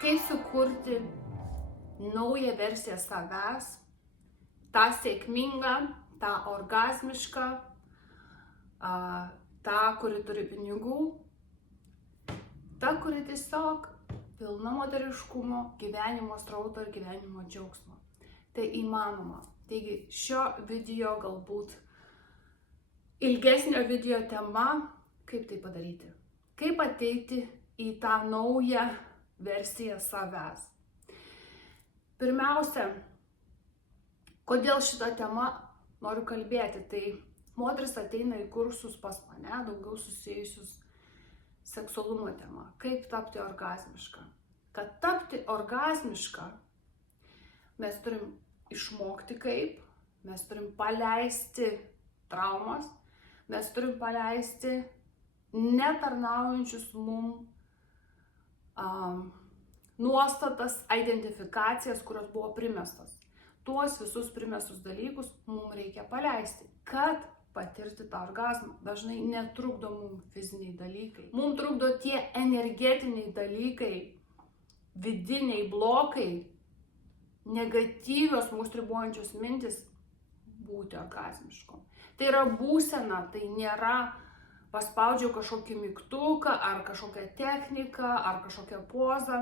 Kaip sukurti naują versiją savęs, tą sėkmingą, tą orgazmišką, tą, kuri turi pinigų, ta, kuri tiesiog pilna moteriškumo, gyvenimo srauto ir gyvenimo džiaugsmo. Tai įmanoma. Taigi šio video galbūt ilgesnio video tema, kaip tai padaryti. Kaip ateiti į tą naują versiją savęs. Pirmiausia, kodėl šitą temą noriu kalbėti, tai moteris ateina į kursus pas mane, daugiau susijusius seksualumo tema. Kaip tapti orgazmiška. Kad tapti orgazmiška, mes turim išmokti kaip, mes turim paleisti traumas, mes turim paleisti netarnaujančius mum nuostatas, identifikacijas, kurios buvo primestos. Tuos visus primestus dalykus mums reikia paleisti, kad patirti tą orgazmą. Dažnai netrukdo mums fiziniai dalykai. Mums trukdo tie energetiniai dalykai, vidiniai blokai, negatyvios mūsų ribojančios mintis būti orgazmiškom. Tai yra būsena, tai nėra paspaudžiau kažkokį mygtuką, ar kažkokią techniką, ar kažkokią pozą.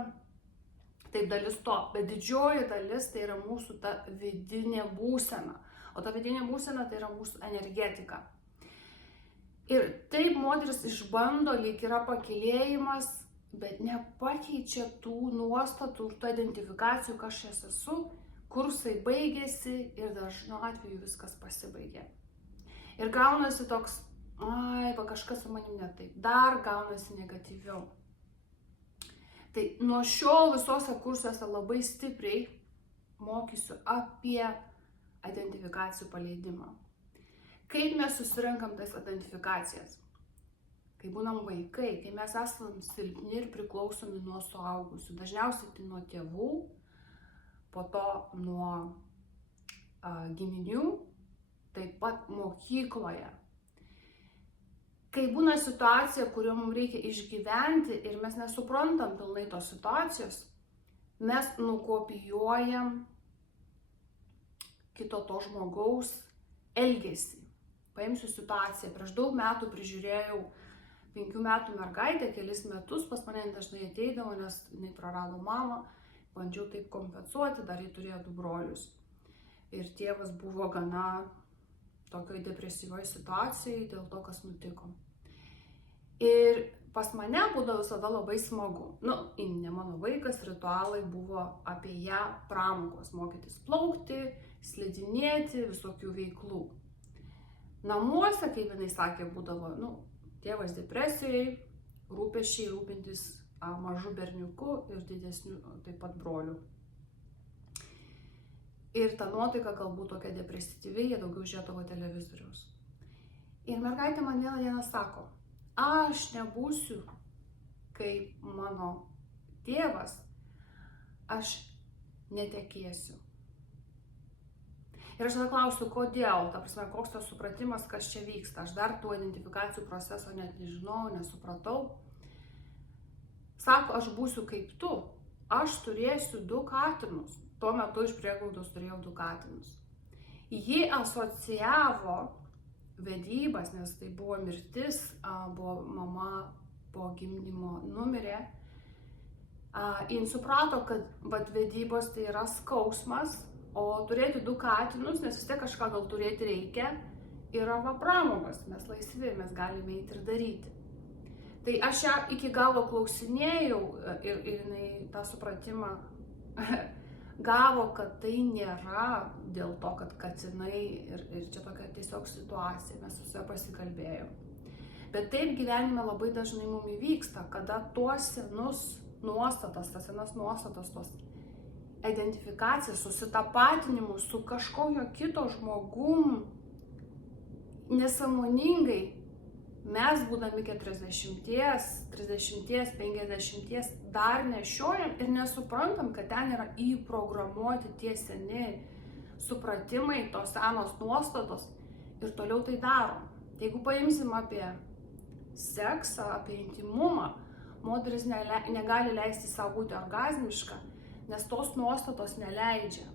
Taip dalis to, bet didžioji dalis tai yra mūsų ta vidinė būsena. O ta vidinė būsena tai yra mūsų energetika. Ir taip moteris išbando, lyg yra pakylėjimas, bet nepakeičia tų nuostatų ir tų identifikacijų, kas aš esu, kursai baigėsi ir dažnu atveju viskas pasibaigė. Ir gaunasi toks, kažkas su manim ne taip, dar gaunasi negatyviau. Tai nuo šiol visose kursuose labai stipriai mokysiu apie identifikacijų paleidimą. Kaip mes susirenkam tas identifikacijas? Kai būnam vaikai, kai mes esam silpni ir priklausomi nuo suaugusių, dažniausiai tai nuo tėvų, po to nuo giminių, taip pat mokykloje. Kai būna situacija, kuriuo mums reikia išgyventi ir mes nesuprantam pilnai tos situacijos, mes nukopijuojam kito to žmogaus elgesį. Paimsiu situaciją. Prieš daug metų prižiūrėjau 5 metų mergaitę, kelis metus pas mane dažnai ateidavo, nes jinai prarado mamą, bandžiau taip kompensuoti, dar jie turėjo 2 brolius. Ir tėvas buvo gana tokioj depresyvioj situacijai dėl to, kas nutiko. Ir pas mane būdavo visada labai smagu. Ne mano vaikas, ritualai buvo apie ją pramogos, mokytis plaukti, slidinėti, visokių veiklų. Namuose, kaip jinai sakė, būdavo, tėvas depresijai, rūpesčiai, rūpintis mažu berniuku ir didesniu taip pat broliu. Ir ta nuotaika galbūt tokia depresyvi, jie daugiau žiūrėdavo televizoriaus. Ir mergaitė man vieną dieną sako, aš nebūsiu kaip mano tėvas, aš netekėsiu. Ir aš tada klausiu, kodėl, ta prasme, koks tas supratimas, kas čia vyksta. Aš dar tų identifikacijų proceso net nežinau, nesupratau. Sako, aš būsiu kaip tu, aš turėsiu 2 katinus. Tuo metu iš prieglaudos turėjau 2 katinus. Ji asocijavo vedybas, nes tai buvo mirtis, buvo mama po gimdymo numirė. Jin suprato, kad vedybos tai yra skausmas, o turėti 2 katinus, nes vis tiek kažką gal turėti reikia, yra pramogos, mes laisvi, mes galime eiti ir daryti. Tai aš ją iki galo klausinėjau ir jinai tą supratimą gavo, kad tai nėra dėl to, kad katinai ir čia tokia tiesiog situacija, mes su juo pasikalbėjom. Bet taip gyvenime labai dažnai mums įvyksta, kada tuos senus nuostatas, tos identifikacijas, susitapatinimus su kažkokio kito žmogum nesąmoningai mes, būdami 40, 30, 50, dar nešiojam ir nesuprantam, kad ten yra įprogramuoti tie seni supratimai, tos senos nuostatos ir toliau tai darom. Tai jeigu paimsim apie seksą, apie intimumą, moteris negali leisti savo būti orgazmiška, nes tos nuostatos neleidžia.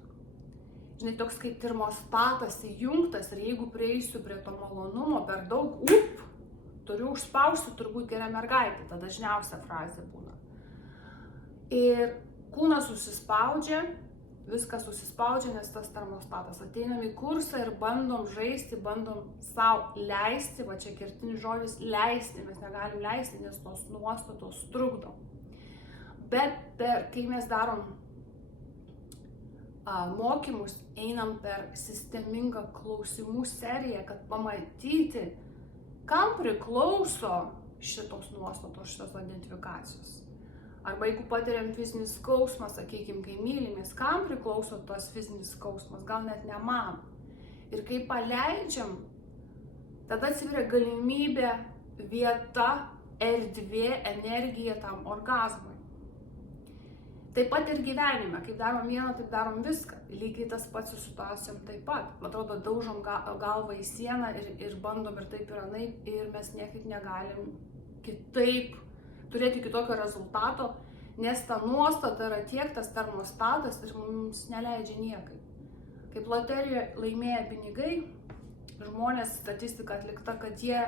Žinai, toks kaip termostatas įjungtas ir jeigu prieisiu prie to malonumo per daug, turiu užspausti turbūt gera mergaitė, ta dažniausia frazė būna. Ir kūnas susispaudžia, viskas susispaudžia, nes tas termostatas. Ateinam į kursą ir bandom žaisti, bandom savo leisti, va čia kertinis žodis leisti, mes negalim leisti, nes tos nuostatos trukdo. Bet kai mes darom mokymus, einam per sistemingą klausimų seriją, kad pamatyti, kam priklauso šitos nuostatos, šitos identifikacijos. Arba jeigu patiriam fizinį skausmą, sakykime, kai mylimės, kam priklauso tas fizinis skausmas, gal net ne man. Ir kai paleidžiam, tada atsiveria galimybė, vieta, erdvė, energija tam orgazmui. Taip pat ir gyvenime, kaip darom vieną, taip darom viską. Lygiai tas pats su situacijom taip pat. Atrodo, daužom galvą į sieną ir bandom ir taip ir anaip, ir mes niekaip negalim kitaip turėti kitokio rezultato, nes ta nuostata yra tiek tas termostatas ir mums neleidžia niekaip. Kaip loterijoje laimėję pinigai, žmonės statistika atlikta, kad jie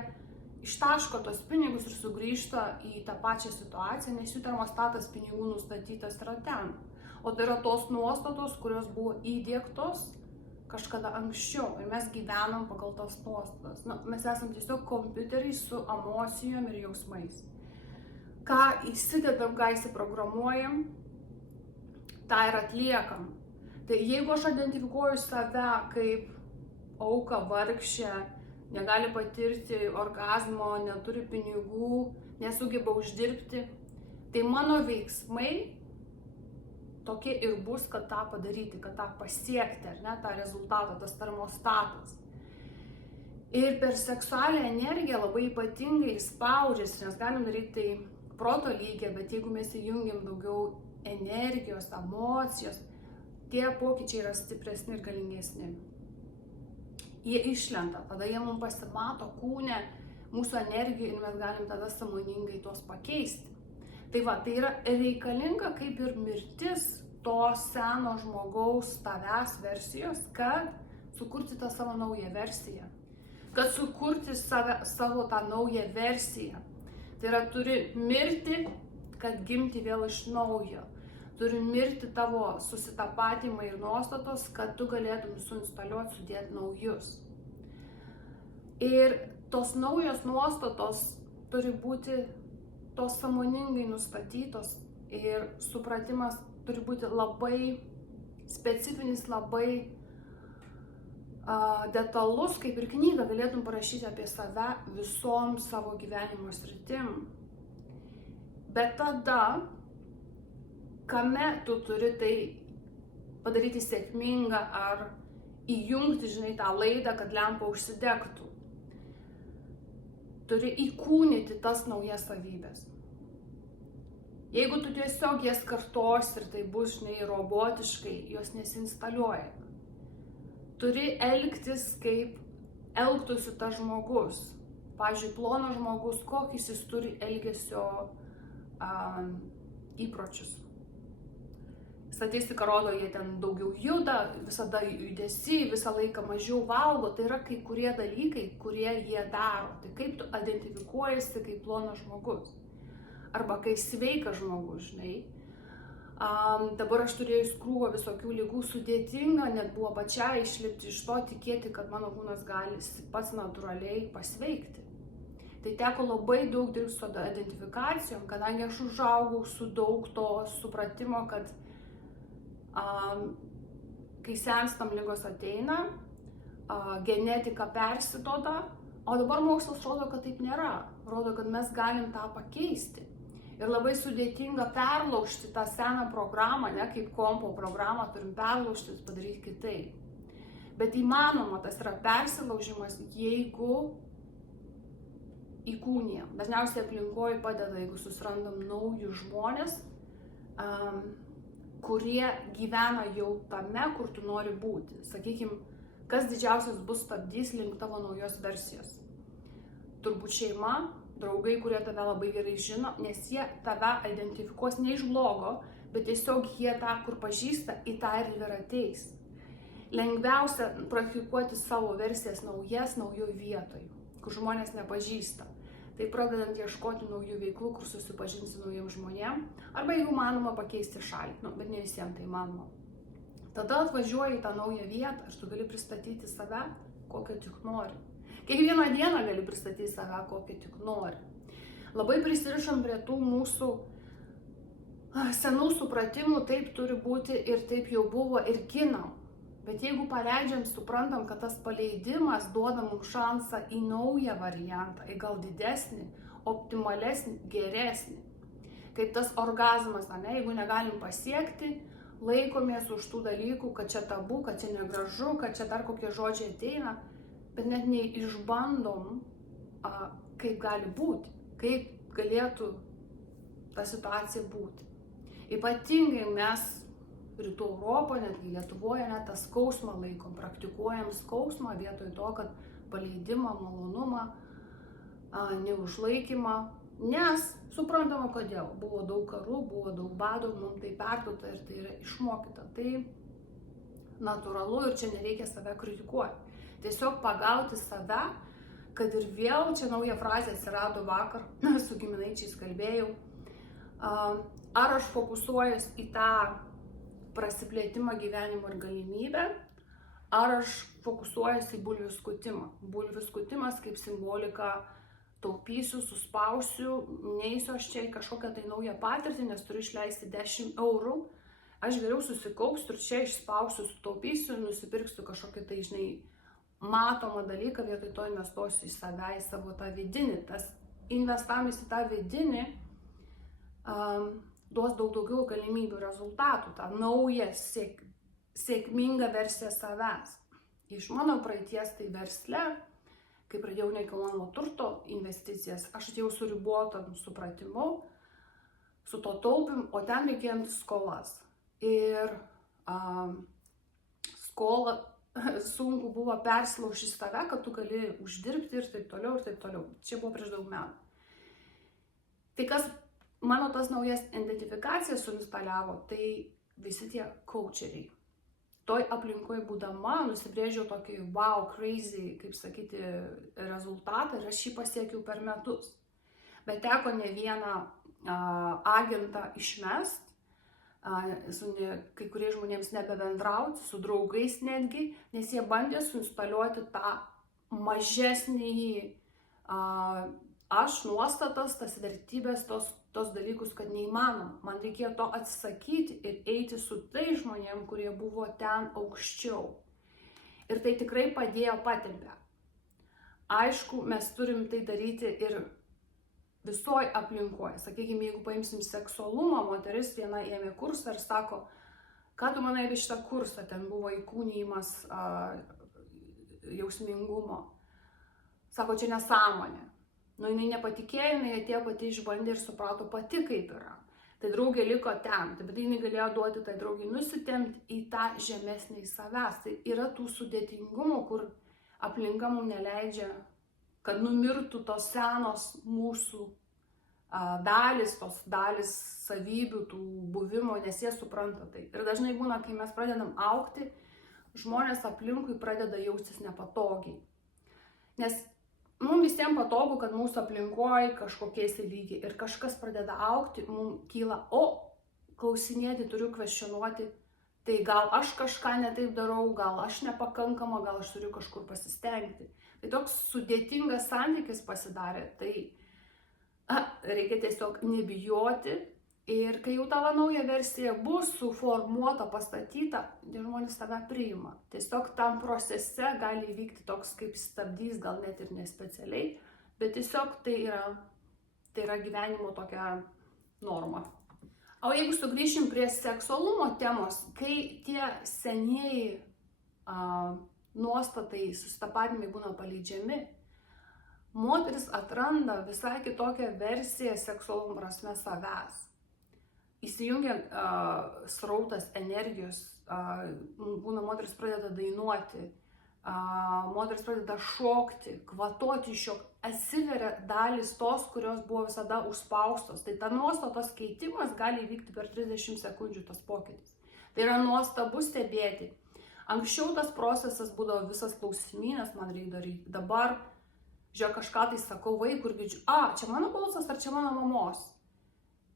ištaško tos pinigus ir sugrįžta į tą pačią situaciją, nes jų termostatas pinigų nustatytas yra ten. O tai yra tos nuostatos, kurios buvo įdiegtos kažkada anksčiau ir mes gyvenam pagal tos nuostatas. Mes esam tiesiog kompiuteriai su emocijom ir jausmais. Ką įsidedam, ką įsiprogramuojam, tą ir atliekam. Tai jeigu aš identifikuoju save kaip auką, vargšę, negali patirti orgazmo, neturi pinigų, nesugeba uždirbti, tai mano veiksmai tokie ir bus, kad tą padaryti, kad tą pasiekti, ar ne, tą rezultatą, tas termostatas. Ir per seksualią energiją labai ypatingai spaudžiasi, nes galim daryti tai proto lygia, bet jeigu mes įjungiam daugiau energijos, emocijos, tie pokyčiai yra stipresni ir galingesni. Jie išlenda, tada jie mums pasimato kūne, mūsų energiją ir mes galim tada sąmoningai tuos pakeisti. Tai va, tai yra reikalinga kaip ir mirtis to seno žmogaus tavęs versijos, kad sukurti tą savo naują versiją. Kad sukurti savo tą naują versiją. Tai yra, turi mirti, kad gimti vėl iš naujo. Turi mirti tavo susitapatymai ir nuostatos, kad tu galėtum suinstaliuoti, sudėti naujus. Ir tos naujos nuostatos turi būti tos sąmoningai nustatytos ir supratimas turi būti labai specifinis, labai detalus, kaip ir knygą galėtum parašyti apie save visom savo gyvenimo sritim. Bet tada, kame tu turi tai padaryti sėkmingą ar įjungti, žinai, tą laidą, kad lempa užsidegtų. Turi įkūnyti tas naujas savybės. Jeigu tu tiesiog jas kartosi ir tai bus, žinai, robotiškai, jos nesinstaliuoja. Turi elgtis, kaip elgtųsi tas žmogus. Pavyzdžiui, plonas žmogus, kokius jis turi elgesio įpročius. Statistika rodo, jie ten daugiau juda, visada judesi, visą laiką mažiau valgo. Tai yra kai kurie dalykai, kurie jie daro. Tai kaip tu identifikuojasi kaip plonas žmogus. Arba kai sveikas žmogus, žinai. Dabar aš turėjau krūvą visokių ligų, sudėtinga, net buvo pačiai išlipti iš to, tikėti, kad mano kūnas gali pats natūraliai pasveikti. Tai teko labai daug dirbti su identifikacijom, kadangi aš užaugau su daug to supratimo, kad kai senstam ligos ateina, genetika persiduoda, o dabar mokslas rodo, kad taip nėra. Rodo, kad mes galim tą pakeisti. Ir labai sudėtinga perlaužti tą seną programą, ne kaip kompo programą, turim perlaužti, padaryti kitaip. Bet įmanoma, tas yra persilaužimas, jeigu įkūnijam. Dažniausiai aplinkoje padeda, jeigu susirandam naujus žmonės, kurie gyvena jau tame, kur tu nori būti. Sakykime, kas didžiausias bus stabdys link tavo naujos versijos. Turbūt šeima, draugai, kurie tave labai gerai žino, nes jie tave identifikuos ne iš blogo, bet tiesiog jie tą, kur pažįsta, į tą ir ateis. Lengviausia praktikuoti savo versijas naujoj vietoj, kur žmonės nepažįsta. Tai pradedant ieškoti naujų veiklų, kur susipažinsi naujiem žmonėm, arba jeigu manoma pakeisti šalį, bet ne visiems tai manoma. Tada atvažiuoji į tą naują vietą ir tu gali pristatyti save, kokią tik nori. Kiekvieną dieną gali pristatyti save, kokią tik nori. Labai prisirišam prie tų mūsų senų supratimų, taip turi būti ir taip jau buvo ir ginam. Bet jeigu paleidžiam, suprantam, kad tas paleidimas duoda mums šansą į naują variantą, į gal didesnį, optimalesnį, geresnį. Kaip tas orgazmas, jeigu negalim pasiekti, laikomės už tų dalykų, kad čia tabu, kad čia negražu, kad čia dar kokie žodžiai ateina, bet net neišbandom, kaip gali būti, kaip galėtų ta situacija būti. Ypatingai mes Rytų Europoje, netgi Lietuvoje, net tą skausmą laikom, praktikuojam skausmą vietoj to, kad paleidimą, malonumą, neužlaikymą, nes suprantama kodėl. Buvo daug karų, buvo daug badų, mums tai perduota ir tai yra išmokyta. Tai natūralu ir čia nereikia save kritikuoti. Tiesiog pagauti save, kad ir vėl, čia nauja frazė atsirado vakar, su giminaičiais kalbėjau, ar aš fokusuojuos į tą prasiplėtimą gyvenimo ir galimybę, ar aš fokusuojuosi į bulvių skutimą. Bulvių skutimas kaip simbolika taupysiu, suspausiu, neisiu aš čia į kažkokią tai naują patirtį, nes turiu išleisti 10 eurų. Aš geriau susikaupsiu ir čia išspausiu, sutaupysiu, nusipirksiu kažkokį tai, matomą dalyką, vietoj to investuosiu į save, į savo tą vidinį. Tas investavimas į tą vidinį duos daug daugiau galimybių rezultatų, tą naują sėkmingą versiją savęs. Iš mano praeities tai versle, kai pradėjau nekilnojamo turto investicijas, aš atėjau su ribotam supratimu, su to taupim, o ten reikėjo skolas. Ir skolą sunku buvo persilaužti tave, kad tu gali uždirbti ir taip toliau, ir taip toliau. Čia buvo prieš daug metų. Tai kas mano tas naujas identifikacijas suinstaliavo, tai visi tie coacheriai. Toj aplinkoje būdama nusibrėžiau tokį wow, crazy, kaip sakyti, rezultatą ir aš jį pasiekiau per metus. Bet teko ne vieną agentą išmest, su kai kuriais žmonėms nebebendrauti, su draugais netgi, nes jie bandė suinstaliuoti tą mažesnį aš nuostatas, tas vertybės, tos dalykus, kad neįmanoma. Man reikėjo to atsisakyti ir eiti su tai žmonėm, kurie buvo ten aukščiau. Ir tai tikrai padėjo patempę. Aišku, mes turim tai daryti ir visoj aplinkoje. Sakykime, jeigu paimsim seksualumą, moteris viena ėmė kursą ir sako, ką tu manai apie šitą kursą, ten buvo įkūnijimas jausmingumo. Sako, čia nesąmonė. Jinai nepatikėjo, jinai atėjo pati išbandė ir suprato pati, kaip yra. Tai draugė liko ten, bet jinai galėjo duoti tai draugiai nusitemti į tą žemesnį į savęs. Tai yra tų sudėtingumų, kur aplinka mums neleidžia, kad numirtų tos senos mūsų tos dalis savybių, tų buvimo, nes jie supranta tai. Ir dažnai būna, kai mes pradedam augti, žmonės aplinkui pradeda jaustis nepatogiai. Nes mums visiems patogu, kad mūsų aplinkoje kažkokiais lygiai ir kažkas pradeda augti, mums kyla, klausinėti, turiu kvestionuoti, tai gal aš kažką netaip darau, gal aš nepakankama, gal aš turiu kažkur pasistengti. Tai toks sudėtingas santykis pasidarė, tai reikia tiesiog nebijoti ir kai jau tavo nauja versija bus suformuota, pastatyta, žmonės tave priima. Tiesiog tam procese gali įvykti toks kaip stabdys, gal net ir nespecialiai, bet tiesiog tai yra gyvenimo tokia norma. O jeigu sugrįšim prie seksualumo temos, kai tie senieji nuostatai, susitapatinimai būna paleidžiami, moteris atranda visai kitokią versiją seksualumo prasme savęs. Įsijungia srautas energijos, būna moteris pradeda dainuoti, moteris pradeda šokti, kvatoti iš jo, atsiveria dalys tos, kurios buvo visada užspaustos. Tai ta nuostatos keitimas gali įvykti per 30 sekundžių tas pokytis. Tai yra nuostabu stebėti. Anksčiau tas procesas būdavo visas klausimynas, man reikia daryti. Dabar, žiūrėk, kažką tai sakau vaikui ir girdžiu, čia mano balsas ar čia mano mamos?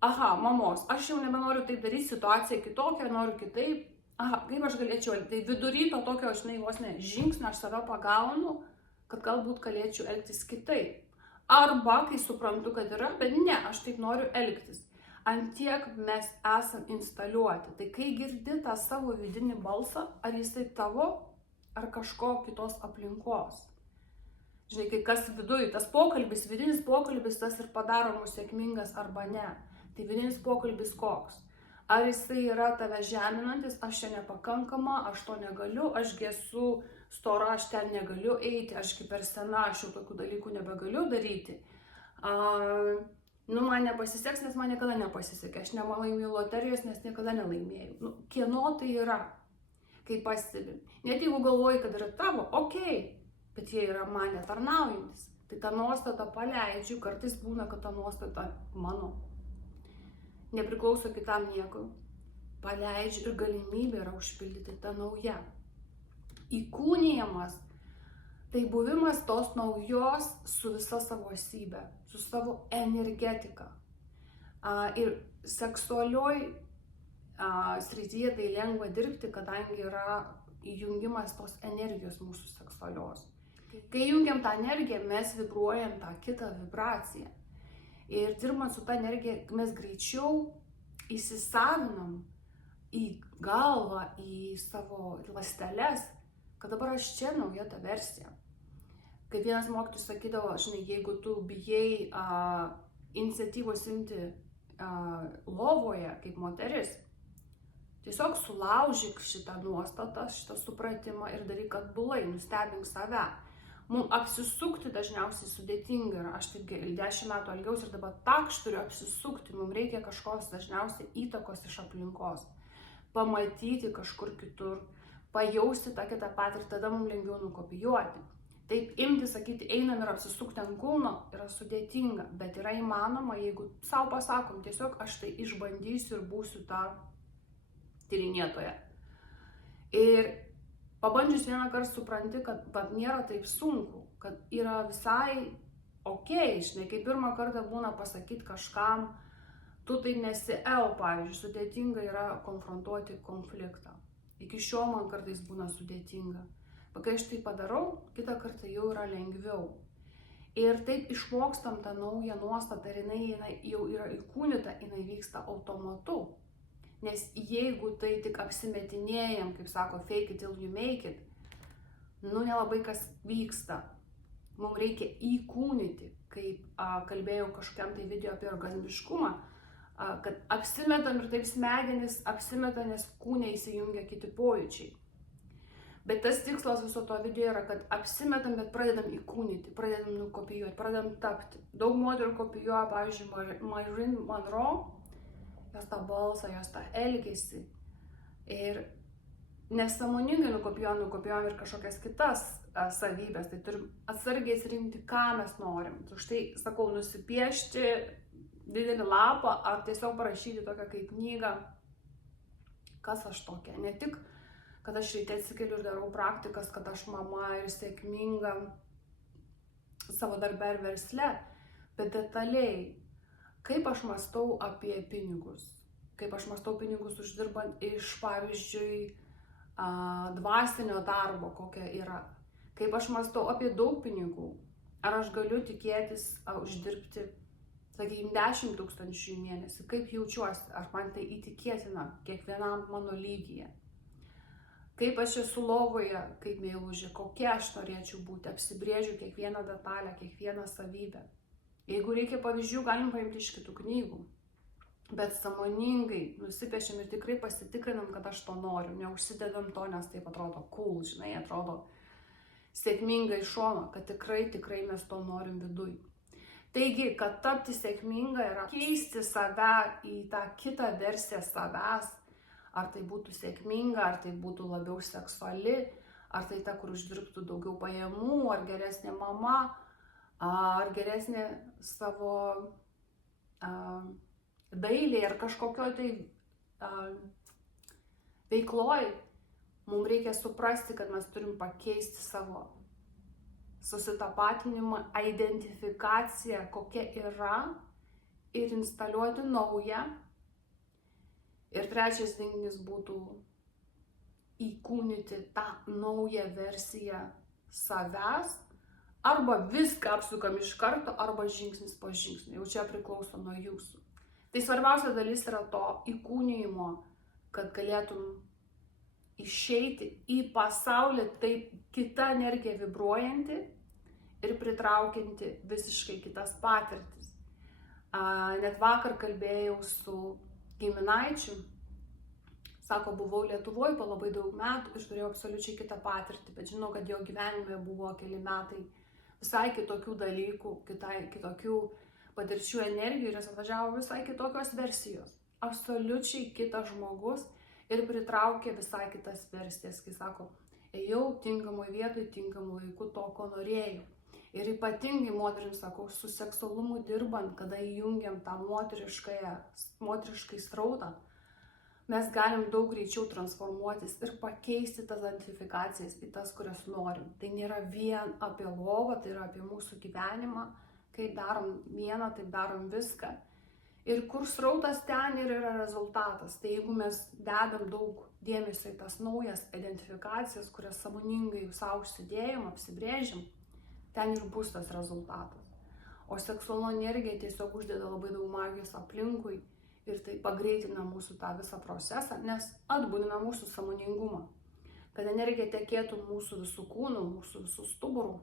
Aha, mamos, aš jau nebenoriu taip daryti, situacija kitokia, noriu kitaip. Aha, kaip aš galėčiau, tai vidury to tokio, vos ne, žingsnio aš save pagaunu, kad galbūt galėčiau elgtis kitaip. Arba, kai suprantu, kad yra, bet ne, aš taip noriu elgtis. Antiek mes esam instaliuoti. Tai kai girdi tą savo vidinį balsą, ar jisai tavo, ar kažko kitos aplinkos. Žinai, kai kas viduj, tas pokalbis, vidinis pokalbis, tas ir padaro mus sėkmingas arba ne. Tai vidinis pokalbis koks? Ar jisai yra tave žeminantis, aš čia nepakankama, aš to negaliu, aš esu stora, aš ten negaliu eiti, aš kaip per sena, aš jau tokių dalykų nebegaliu daryti. Man nepasiseks, nes man niekada nepasisekė, aš nelaimėjau loterijos, nes niekada nelaimėjau. Kieno tai yra, kai pastebim. Net jeigu galvoji, kad yra tavo, okei, bet jie yra man netarnaujantis. Tai tą nuostatą paleidžiu, kartais būna, kad ta nuostata mano. Nepriklauso kitam nieko. Paleidžiu ir galimybė yra užpildyti tą naują. Įkūnijimas tai buvimas tos naujos su visa savo esybė, su savo energetika. Ir seksualioj srityje tai lengva dirbti, kadangi yra įjungimas tos energijos mūsų seksualios. Kai jungiam tą energiją, mes vibruojam tą kitą vibraciją. Ir dirbant su tą energija, mes greičiau įsisavinam į galvą, į savo ląsteles, kad dabar aš čia nauja ta versija. Kaip vienas mokytojas sakydavo, žinai, jeigu tu bijai iniciatyvos imti lovoje kaip moteris, tiesiog sulaužyk šitą nuostatą, šitą supratimą ir daryk atbulai, nustebink save. Mums apsisukti dažniausiai sudėtinga yra, aš taip 10 metų elgiausi ir dabar takš turiu apsisukti, mums reikia kažkos dažniausiai įtakos iš aplinkos, pamatyti kažkur kitur, pajausti tą kitą patirtį, tada mums lengviau nukopijuoti. Taip imti, sakyti, einam ir apsisukti ant kulno yra sudėtinga, bet yra įmanoma, jeigu savo pasakom, tiesiog aš tai išbandysiu ir būsiu tą tyrinėtoja. Ir pabandžius vieną kartą supranti, kad nėra taip sunku, kad yra visai okei, žinai, kai pirmą kartą būna pasakyti kažkam, tu tai nesi-el, pavyzdžiui, sudėtinga yra konfrontuoti konfliktą. Iki šiol man kartais būna sudėtinga. Bet kai aš tai padarau, kitą kartą jau yra lengviau. Ir taip išmokstam tą naują nuostatą ir jinai jau yra įkūnyta, jinai vyksta automatu. Nes jeigu tai tik apsimetinėjam, kaip sako, fake it till you make it, nelabai kas vyksta. Mums reikia įkūnyti, kaip kalbėjau kažkokiam tai video apie orgazmiškumą, kad apsimetam ir taip smegenis apsimeta, nes kūne įsijungia kiti pojūčiai. Bet tas tikslas viso to video yra, kad apsimetam, bet pradedam įkūnyti, pradedam nukopijuoti, pradedam tapti. Daug moterų kopijuoja, pavyzdžiui, Marilyn Monroe, jos tą balsą, jos tą elgesį. Ir nesąmoningai nukopijuojam ir kažkokias kitas savybės. Tai turim atsargiai atsirinkti, ką mes norim. Štai, sakau, nusipiešti didelį lapą ar tiesiog parašyti tokią kaip knygą, kas aš tokia. Ne tik, kad aš ryte atsikeliu ir darau praktikas, kad aš mama ir sėkminga savo darbe ir versle, bet detaliai, kaip aš mąstau apie pinigus, kaip aš mąstau pinigus uždirbant iš, pavyzdžiui, dvasinio darbo, kokia yra, kaip aš mąstau apie daug pinigų, ar aš galiu tikėtis uždirbti, sakykime, 10 000 į mėnesį, kaip jaučiuosi, ar man tai įtikėtina kiekvienam mano lygyje. Kaip aš esu lovoje, kaip meilužė, kokia aš norėčiau būti, apsibrėžiu kiekvieną detalę, kiekvieną savybę. Jeigu reikia pavyzdžių, galim paimti iš kitų knygų. Bet sąmoningai nusipiešiam ir tikrai pasitikrinam, kad aš to noriu. Neužsidedam to, nes taip atrodo cool, žinai, atrodo sėkminga iš šono, kad tikrai mes to norim viduj. Taigi, kad tapti sėkminga yra keisti save į tą kitą versiją savęs, ar tai būtų sėkminga, ar tai būtų labiau seksuali, Ar tai ta, kur uždirbtų daugiau pajamų, ar geresnė mama, ar geresnė savo dailė, ar kažkokio tai veikloj. Mums reikia suprasti, kad mes turim pakeisti savo susitapatinimą, identifikaciją, kokia yra, ir instaliuoti naują. Ir trečias žingsnis būtų įkūnyti tą naują versiją savęs, arba viską apsukam iš karto, arba žingsnis po žingsnio. Jau čia priklauso nuo jūsų. Tai svarbiausia dalis yra to įkūnijimo, kad galėtum išeiti į pasaulį taip kita energija vibruojanti ir pritraukianti visiškai kitas patirtis. Net vakar kalbėjau su giminaičiu, sako, buvau Lietuvoje po labai daug metų ir turėjau absoliučiai kitą patirtį, bet žinau, kad jo gyvenime buvo keli metai visai kitokių dalykų, kitokių patirčių energijų, ir jis atvažiavo visai kitokios versijos. Absoliučiai kitas žmogus ir pritraukė visai kitas versijas, kai sako, ėjau tinkamoje vietoje, tinkamu laiku to, ko norėjau. Ir ypatingai moterims, sakau, su seksualumu dirbant, kada įjungiam tą moteriškai srautą, mes galim daug greičiau transformuotis ir pakeisti tas identifikacijas į tas, kurias norim. Tai nėra vien apie lovą, tai yra apie mūsų gyvenimą, kai darom vieną, taip darom viską. Ir kur srautas, ten ir yra rezultatas. Tai jeigu mes dedam daug dėmesio į tas naujas identifikacijas, kurias sąmoningai savo užsidėjom, apsibrėžim, ten ir bus tas rezultatas. O seksualumo energija tiesiog uždeda labai daug magijos aplinkui ir tai pagreitina mūsų tą visą procesą, nes atbudina mūsų sąmoningumą. Kad energija tekėtų mūsų visų kūnų, mūsų visų stuburų,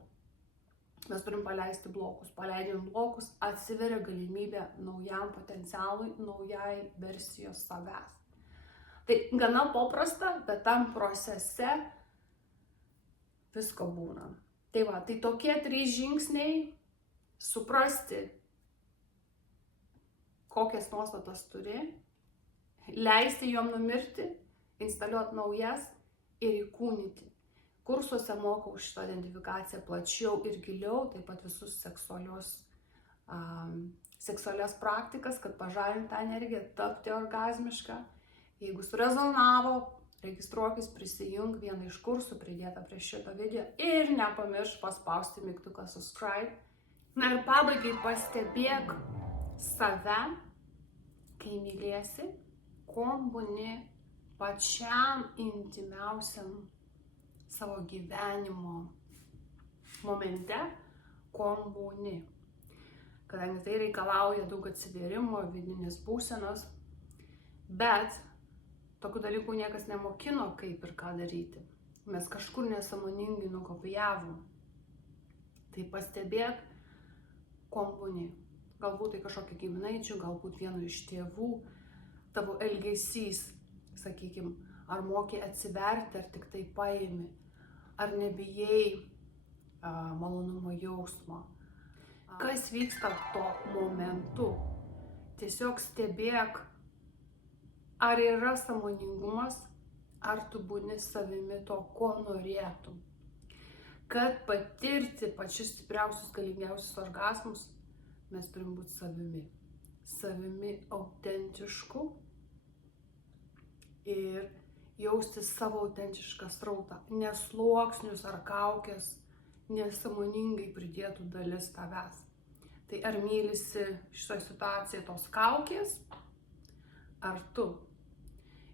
mes turim paleisti blokus. Paleidžiant blokus, atsiveria galimybė naujam potencialui, naujai versijos savęs. Tai gana paprasta, bet tam procese visko būna. Tai va, tai tokie 3 žingsniai: suprasti, kokias nuostatas turi, leisti jom numirti, instaliuoti naujas ir įkūnyti. Kursuose mokau šitą identifikaciją plačiau ir giliau, taip pat visus seksualias praktikas, kad pažalinti tą energiją, tapti orgazmišką. Jeigu surezonavo, registruokis, prisijung, vieną iš kursų pridėta prie šito video ir nepamiršk paspausti mygtuką subscribe. Na ir pabaigai pastebėk save, kai mylėsi, kuom būni pačiam intimiausiam savo gyvenimo momente, kuom būni. Kadangi tai reikalauja daug atsivėrimo, vidinės būsenos, bet tokių dalykų niekas nemokino, kaip ir ką daryti. Mes kažkur nesąmoningai nukopijavom. Tai pastebėk, kuom būni. Galbūt tai kažkokia giminaičių, galbūt vieno iš tėvų, tavo elgesys, sakykime, ar moki atsiverti, ar tik tai paimi, ar nebijai malonumo jausmo. Kas vyksta tuo momentu? Tiesiog stebėk, ar yra sąmoningumas, ar tu būni savimi to, ko norėtum. Kad patirti pačius stipriausius, galingiausius orgasmus, mes turim būti savimi. Savimi autentišku ir jausti savo autentišką srautą. Nesluoksnius ar kaukės nesąmoningai pridėtų dalis tavęs. Tai ar mylisi šitą situaciją tos kaukės, ar tu?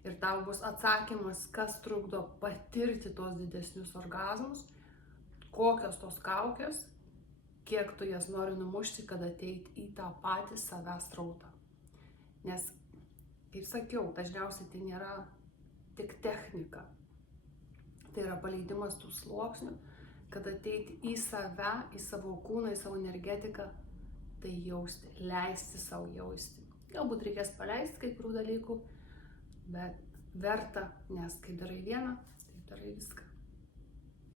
Ir tau bus atsakymas, kas trukdo patirti tos didesnius orgazmus, kokios tos kaukės, kiek tu jas nori numušti, kad ateiti į tą patį savęs srautą. Nes, kaip sakiau, dažniausiai tai nėra tik technika. Tai yra paleidimas tų sluoksnių, kad ateiti į save, į savo kūną, į savo energetiką, tai jausti, leisti savo jausti. Galbūt reikės paleisti kai kurių dalykų, bet verta, nes kai darai vieną, tai darai viską.